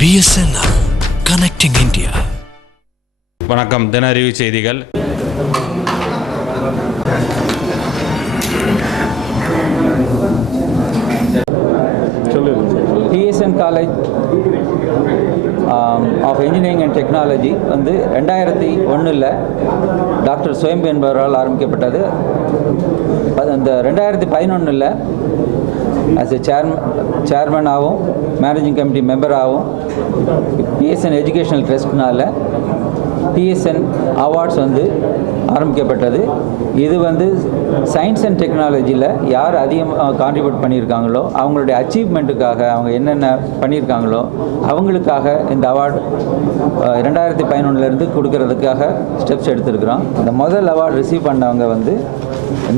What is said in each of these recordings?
BSNL Connecting India. வணக்கம். தின அறிவு செய்திகள். TSN College of Engineering and Technology வந்து 2001 டாக்டர் சுயம்பு என்பவரால் ஆரம்பிக்கப்பட்டது. அந்த 2011 ஆஸ் எ சேர்மனாகவும் மேனேஜிங் கமிட்டி மெம்பராகவும் TSN எஜுகேஷனல் ட்ரஸ்ட்னால TSN அவார்ட்ஸ் வந்து ஆரம்பிக்கப்பட்டது. இது வந்து சயின்ஸ் அண்ட் டெக்னாலஜியில் யார் அதிகமாக கான்ட்ரிபியூட் பண்ணியிருக்காங்களோ அவங்களுடைய அச்சீவ்மெண்ட்டுக்காக அவங்க என்னென்ன பண்ணியிருக்காங்களோ அவங்களுக்காக இந்த அவார்டு 2011 கொடுக்கறதுக்காக ஸ்டெப்ஸ் எடுத்துருக்குறோம். இந்த முதல் அவார்டு ரிசீவ் பண்ணவங்க வந்து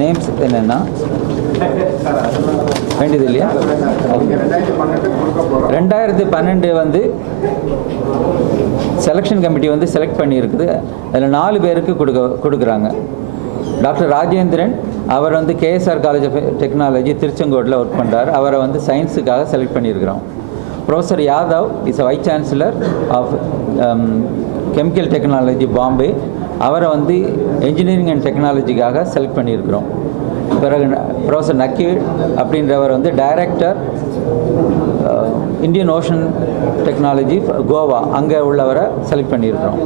நேம்ஸ் என்னென்னா வேண்டியது இல்லையா? 2012 வந்து செலெக்ஷன் கமிட்டி வந்து செலக்ட் பண்ணியிருக்குது. அதில் 4 பேருக்கு கொடுக்குறாங்க. டாக்டர் ராஜேந்திரன் அவர் வந்து KSR காலேஜ் ஆஃப் டெக்னாலஜி திருச்செங்கோட்டில் ஒர்க் பண்ணுறார். அவரை வந்து சயின்ஸுக்காக செலக்ட் பண்ணியிருக்கிறோம். Professor Yadav is vice chancellor of chemical technology Bombay. அவரை வந்து என்ஜினியரிங் அண்ட் டெக்னாலஜிக்காக செலக்ட் பண்ணியிருக்கிறோம். பிறகு ப்ரொஃபஸர் நக்கீர் அப்படின்றவர் வந்து director Indian ocean technology Goa, அங்கே உள்ளவரை செலக்ட் பண்ணியிருக்கிறோம்.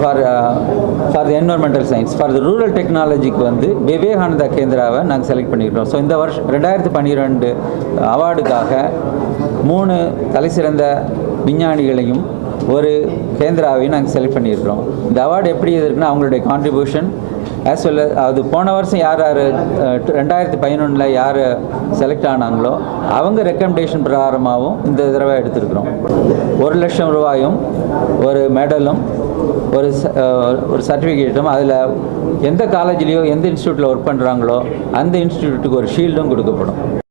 For the environmental science. For the rural டெக்னாலஜிக்கு வந்து விவேகானந்தா கேந்திராவை நாங்கள் செலக்ட் பண்ணியிருக்கிறோம். ஸோ இந்த வருஷம் 2012 அவார்டுக்காக 3 தலைசிறந்த விஞ்ஞானிகளையும் ஒரு கேந்திராவையும் நாங்கள் செலக்ட் பண்ணியிருக்கிறோம். இந்த அவார்டு எப்படி இருக்குன்னா அவங்களுடைய கான்ட்ரிபியூஷன் ஆஸ் வெல் அது போன வருஷம் யார் 2011 யார் செலக்ட் ஆனாங்களோ அவங்க ரெக்கமெண்டேஷன் பிரகாரமாகவும் இந்த தடவை எடுத்துருக்குறோம். 1 லட்சம் ரூபாயும் ஒரு மெடலும் ஒரு சர்டிஃபிகேட்டும், அதில் எந்த காலேஜ்லேயோ எந்த இன்ஸ்டியூட்டில் ஒர்க் பண்ணுறாங்களோ அந்த இன்ஸ்டியூட்டுக்கு ஒரு ஷீல்டும் கொடுக்கப்படும்.